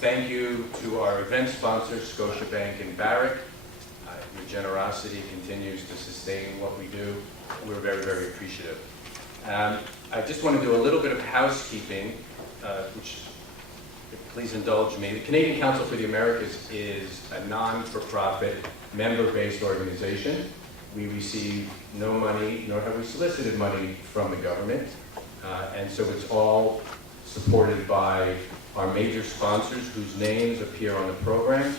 Thank you to our event sponsors, Scotiabank and Barrick. Your generosity continues to sustain what we do. We're very, very appreciative. I just want to do a little bit of housekeeping, which please indulge me. The Canadian Council for the Americas is a non-for-profit, member-based organization. We receive no money, nor have we solicited money from the government. And so it's all supported by our major sponsors whose names appear on the program,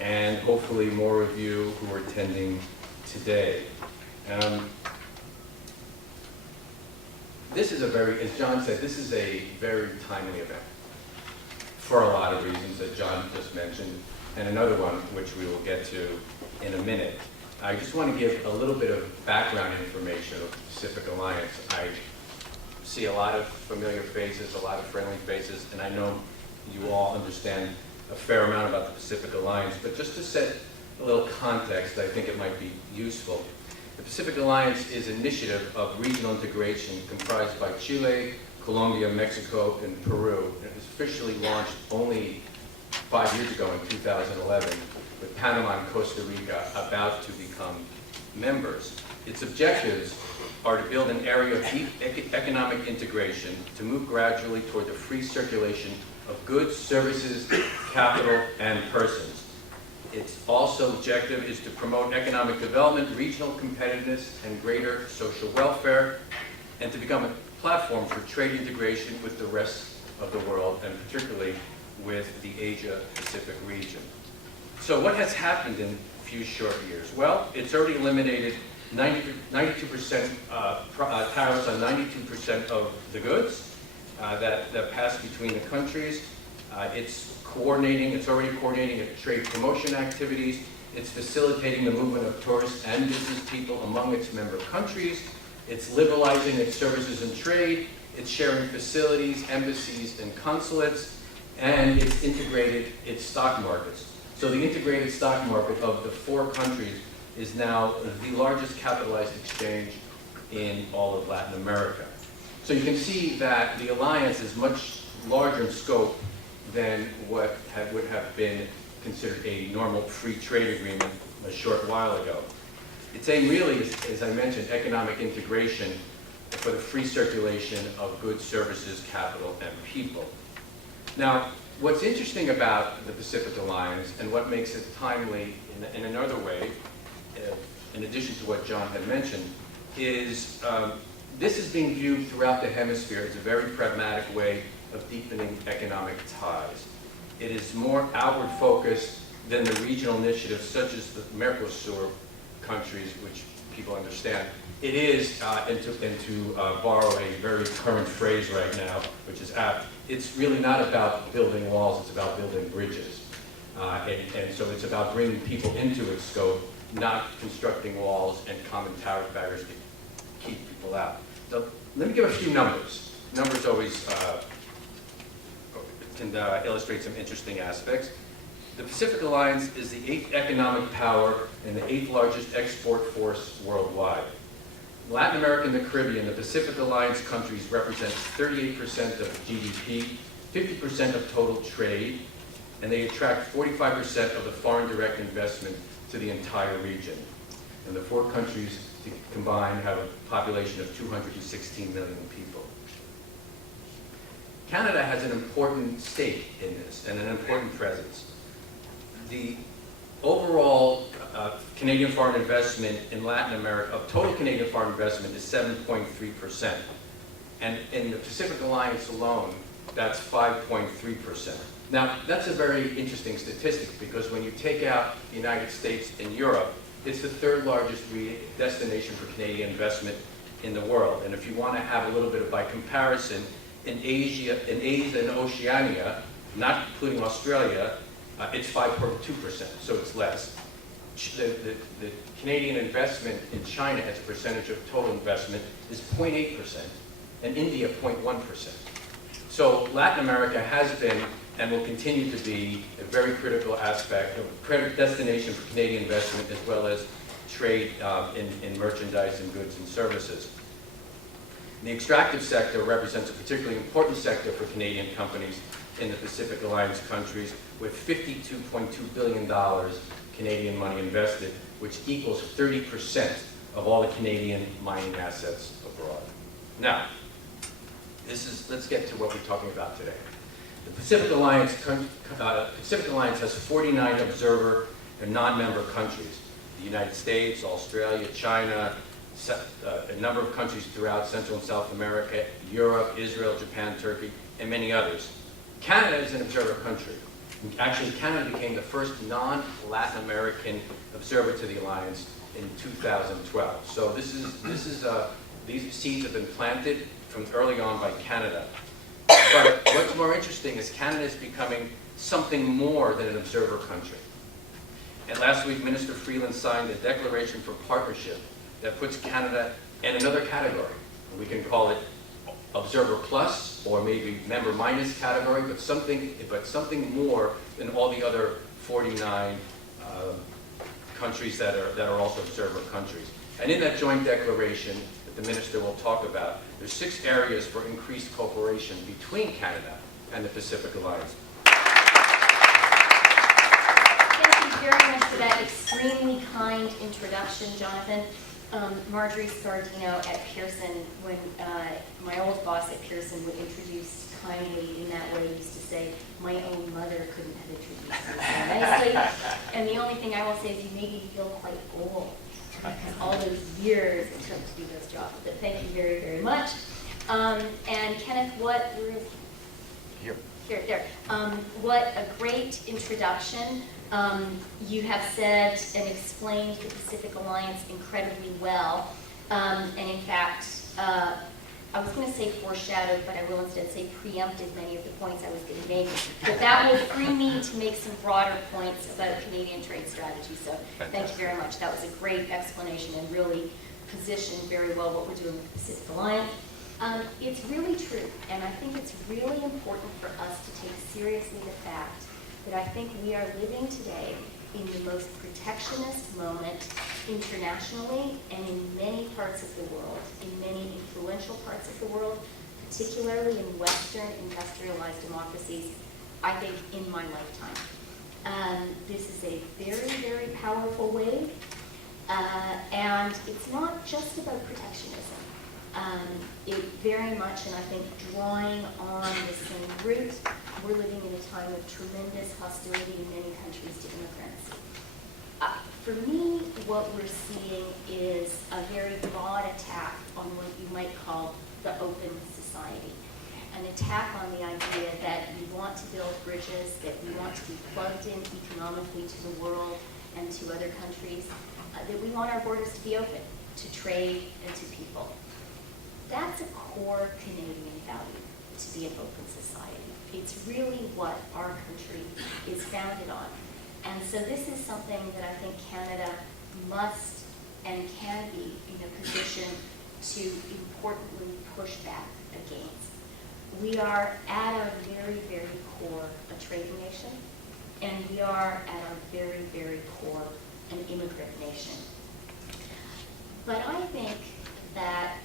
and hopefully more of you who are attending today. This is a very, as John said, this is a very timely event for a lot of reasons that John just mentioned, and another one which we will get to in a minute. I just want to give a little bit of background information of the Pacific Alliance. I see a lot of familiar faces, a lot of friendly faces, and I know you all understand a fair amount about the Pacific Alliance, but just to set a little context, I think it might be useful. The Pacific Alliance is an initiative of regional integration comprised by Chile, Colombia, Mexico, and Peru. It was officially launched only 5 years ago in 2011, with Panama and Costa Rica about to become members. Its objectives are to build an area of deep economic integration to move gradually toward the free circulation of goods, services, capital, and persons. Its also objective is to promote economic development, regional competitiveness, and greater social welfare, and to become a platform for trade integration with the rest of the world, and particularly with the Asia-Pacific region. So what has happened in a few short years? Well, it's already eliminated 92% tariffs on 92% of the goods that pass between the countries. It's already coordinating trade promotion activities. It's facilitating the movement of tourists and business people among its member countries. It's liberalizing its services and trade. It's sharing facilities, embassies, and consulates. And it's integrated its stock markets. So the integrated stock market of the 4 countries is now the largest capitalized exchange in all of Latin America. So you can see that the alliance is much larger in scope than what would have been considered a normal free trade agreement a short while ago. Its aim really is, as I mentioned, economic integration for the free circulation of goods, services, capital, and people. Now, what's interesting about the Pacific Alliance and what makes it timely in another way, in addition to what John had mentioned, is this is being viewed throughout the hemisphere as a very pragmatic way of deepening economic ties. It is more outward focused than the regional initiatives such as the Mercosur countries, which people understand. It is, and to borrow a very current phrase right now, which is apt, it's really not about building walls, it's about building bridges. And so it's about bringing people into its scope, not constructing walls and common tariff barriers to keep people out. So let me give a few numbers. Numbers always can illustrate some interesting aspects. The Pacific Alliance is the 8th economic power and the 8th largest export force worldwide. Latin America and the Caribbean, the Pacific Alliance countries represent 38% of GDP, 50% of total trade, and they attract 45% of the foreign direct investment to the entire region. And the 4 countries combined have a population of 216 million people. Canada has an important stake in this and an important presence. The overall Canadian foreign investment in Latin America, of total Canadian foreign investment, is 7.3%. And in the Pacific Alliance alone, that's 5.3%. Now, that's a very interesting statistic because when you take out the United States and Europe, it's the 3rd largest destination for Canadian investment in the world. And if you want to have a little bit of, by comparison, in Asia and Oceania, not including Australia, it's 5.2%, so it's less. The Canadian investment in China as a percentage of total investment is 0.8%, and India 0.1%. So Latin America has been and will continue to be a very critical aspect of destination for Canadian investment as well as trade in merchandise and goods and services. The extractive sector represents a particularly important sector for Canadian companies in the Pacific Alliance countries with $52.2 billion Canadian money invested, which equals 30% of all the Canadian mining assets abroad. Now, let's get to what we're talking about today. The Pacific Alliance has 49 observer and non-member countries. The United States, Australia, China, a number of countries throughout Central and South America, Europe, Israel, Japan, Turkey, and many others. Canada is an observer country. Actually, Canada became the first non-Latin American observer to the Alliance in 2012. So these seeds have been planted from early on by Canada. But what's more interesting is Canada is becoming something more than an observer country. And last week, Minister Freeland signed a declaration for partnership that puts Canada in another category. We can call it Observer Plus, or maybe Member Minus category, but something more than all the other 49 countries that are also observer countries. And in that joint declaration that the minister will talk about, there's 6 areas for increased cooperation between Canada and the Pacific Alliance. Thank you very much for that extremely kind introduction, Jonathan. Marjorie Scardino at Pearson, when my old boss at Pearson would introduce kindly in that way, used to say, my own mother couldn't have introduced me so nicely. And the only thing I will say is you made me feel quite old, because all those years it took to do those jobs. But thank you very, very much. And Kenneth, where is he? There. What a great introduction. You have said and explained the Pacific Alliance incredibly well. And in fact, I was going to say foreshadowed, but I will instead say preempted many of the points I was going to make. But that will free me to make some broader points about Canadian trade strategy. So thank you very much. That was a great explanation and really positioned very well what we're doing with the Pacific Alliance. It's really true, and I think it's really important for us to take seriously the fact that I think we are living today in the most protectionist moment internationally and in many parts of the world, in many influential parts of the world, particularly in Western industrialized democracies, I think in my lifetime. This is a very, very powerful wave, and it's not just about protectionism. It very much, and I think drawing on the same root, we're living in a time of tremendous hostility in many countries to immigrants. For me, what we're seeing is a very broad attack on what you might call the open society. An attack on the idea that we want to build bridges, that we want to be plugged in economically to the world and to other countries, that we want our borders to be open to trade and to people. That's a core Canadian value, to be an open society. It's really what our country is founded on. And so this is something that I think Canada must and can be in a position to importantly push back against. We are at our very, very core a trading nation, and we are at our very, very core an immigrant nation. But I think that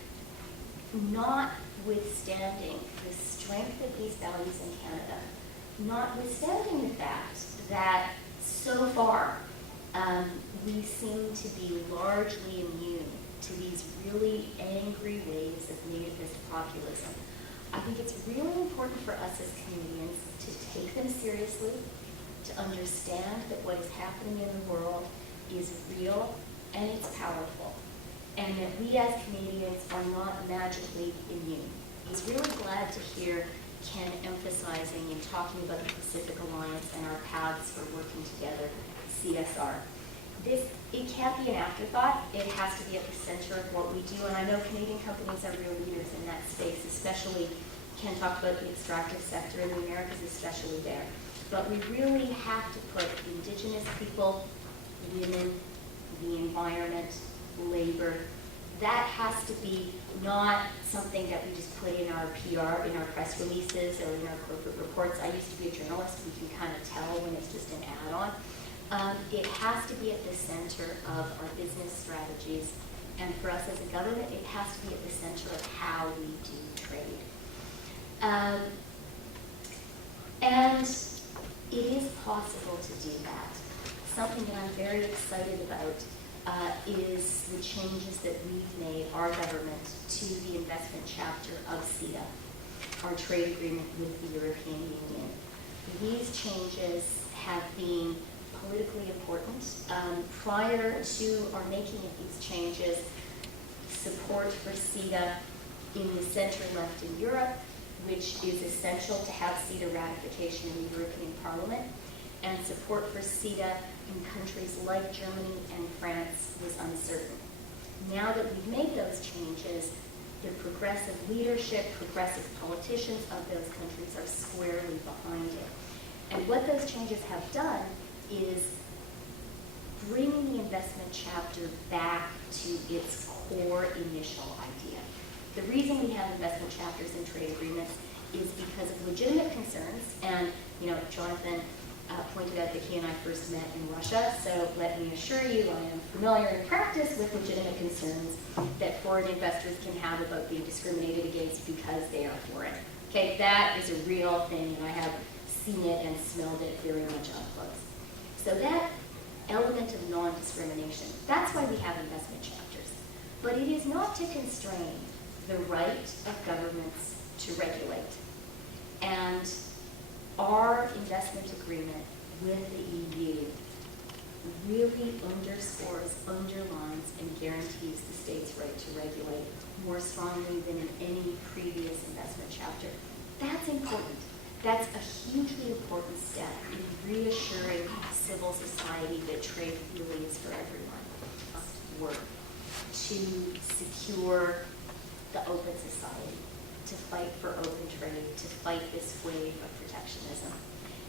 notwithstanding the strength of these values in Canada, notwithstanding the fact that so far we seem to be largely immune to these really angry waves of nativist populism, I think it's really important for us as Canadians to take them seriously, to understand that what is happening in the world is real and it's powerful, and that we as Canadians are not magically immune. I was really glad to hear Ken emphasizing and talking about the Pacific Alliance and our paths for working together, CSR. It can't be an afterthought. It has to be at the center of what we do, and I know Canadian companies are real leaders in that space, especially, Ken talked about the extractive sector in the Americas, especially there. But we really have to put Indigenous people, women, the environment, labor, that has to be not something that we just put in our PR, in our press releases, or in our corporate reports. I used to be a journalist. We can kind of tell when it's just an add-on. It has to be at the center of our business strategies. And for us as a government, it has to be at the center of how we do trade. And it is possible to do that. Something that I'm very excited about is the changes that we've made, our government, to the investment chapter of CETA, our trade agreement with the European Union. These changes have been politically important. Prior to our making of these changes, support for CETA in the center left in Europe, which is essential to have CETA ratification in the European Parliament, and support for CETA in countries like Germany and France was uncertain. Now that we've made those changes, the progressive leadership, progressive politicians of those countries are squarely behind it. And what those changes have done is bringing the investment chapter back to its core initial idea. The reason we have investment chapters in trade agreements is because of legitimate concerns, and Jonathan pointed out that he and I first met in Russia, so let me assure you I am familiar in practice with legitimate concerns that foreign investors can have about being discriminated against because they are foreign. Okay, that is a real thing, and I have seen it and smelled it very much up close. So that element of non-discrimination, that's why we have investment chapters. But it is not to constrain the right of governments to regulate. And our investment agreement with the EU really underscores, underlines, and guarantees the state's right to regulate more strongly than in any previous investment chapter. That's important. That's a hugely important step in reassuring civil society that trade really is for everyone. Must work to secure the open society, to fight for open trade, to fight this wave of protectionism.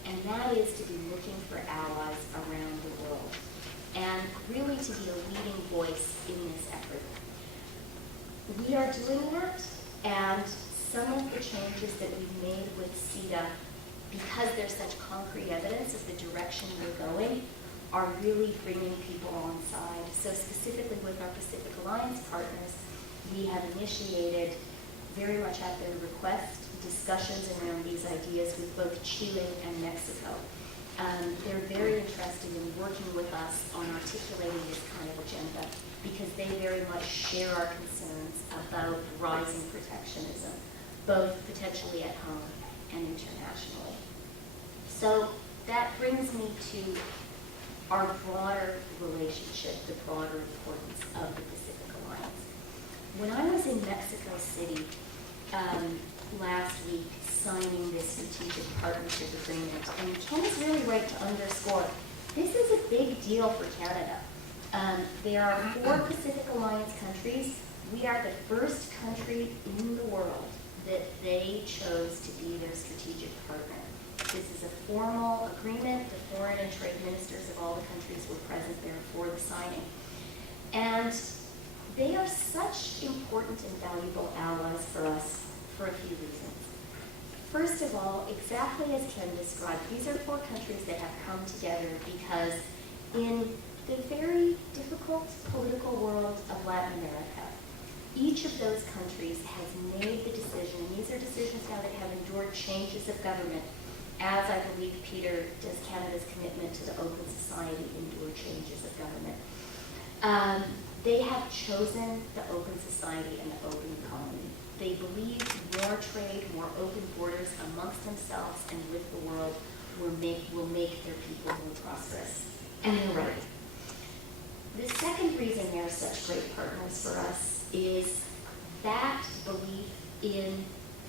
And that is to be looking for allies around the world and really to be a leading voice in this effort. We are doing that, and some of the changes that we've made with CETA, because there's such concrete evidence of the direction we're going, are really bringing people on side. So specifically with our Pacific Alliance partners, we have initiated, very much at their request, discussions around these ideas with both Chile and Mexico. They're very interested in working with us on articulating this kind of agenda because they very much share our concerns about rising protectionism, both potentially at home and internationally. So that brings me to our broader relationship, the broader importance of the Pacific Alliance. When I was in Mexico City last week signing this strategic partnership agreement, and Ken is really right to underscore, this is a big deal for Canada. There are 4 Pacific Alliance countries. We are the first country in the world that they chose to be their strategic partner. This is a formal agreement. The foreign and trade ministers of all the countries were present there for the signing. And they are such important and valuable allies for us for a few reasons. First of all, exactly as Ken described, these are 4 countries that have come together because in the very difficult political world of Latin America, each of those countries has made the decision, and these are decisions now that have endured changes of government, as I believe, Peter, does Canada's commitment to the open society endure changes of government. They have chosen the open society and the open economy. They believe more trade, more open borders amongst themselves and with the world will make their people more prosperous. And they're right. The second reason they're such great partners for us is that belief in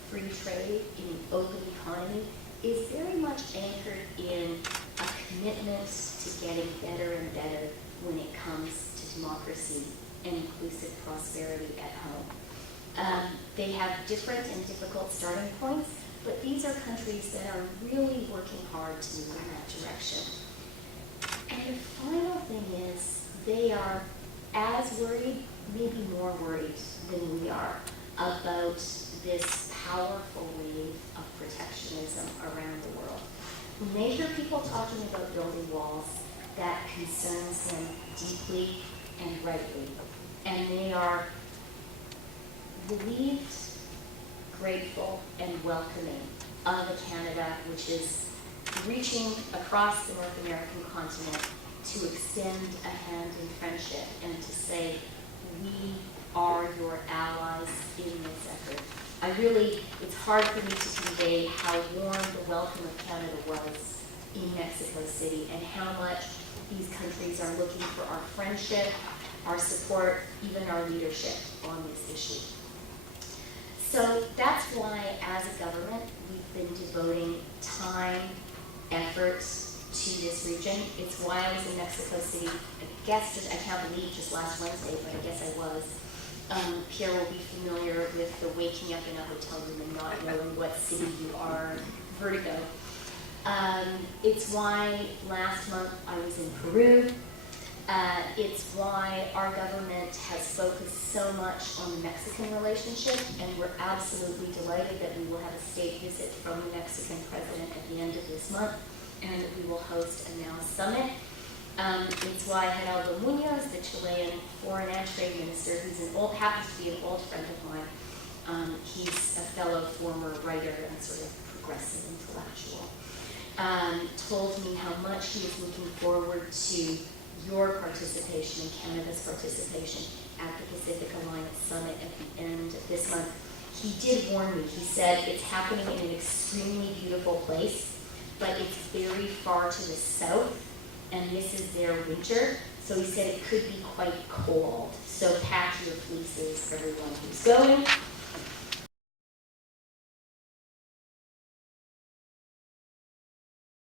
free trade, in an open economy, is very much anchored in a commitment to getting better and better when it comes to democracy and inclusive prosperity at home. They have different and difficult starting points, but these are countries that are really working hard to move in that direction. And the final thing is, they are as worried, maybe more worried than we are about this powerful wave of protectionism around the world. When they hear people talking about building walls, that concerns them deeply and rightly. And they are relieved, grateful, and welcoming of a Canada which is reaching across the North American continent to extend a hand in friendship and to say, we are your allies in this effort. It's hard for me to convey how warm the welcome of Canada was in Mexico City and how much these countries are looking for our friendship, our support, even our leadership on this issue. So that's why, as a government, we've been devoting time, efforts to this region. It's why I was in Mexico City, I can't believe just last Wednesday, but I guess I was. Pierre will be familiar with the waking up in a hotel room and not knowing what city you are, vertigo. It's why last month I was in Peru. It's why our government has focused so much on the Mexican relationship, and we're absolutely delighted that we will have a state visit from the Mexican president at the end of this month, and that we will host a NOW summit. It's why Geraldo Munoz, the Chilean foreign and trade minister, happens to be an old friend of mine, he's a fellow former writer and sort of progressive intellectual, told me how much he is looking forward to your participation and Canada's participation at the Pacific Alliance Summit at the end of this month. He did warn me. He said it's happening in an extremely beautiful place, but it's very far to the south, and this is their winter, so he said it could be quite cold. So pack your fleeces, everyone who's going.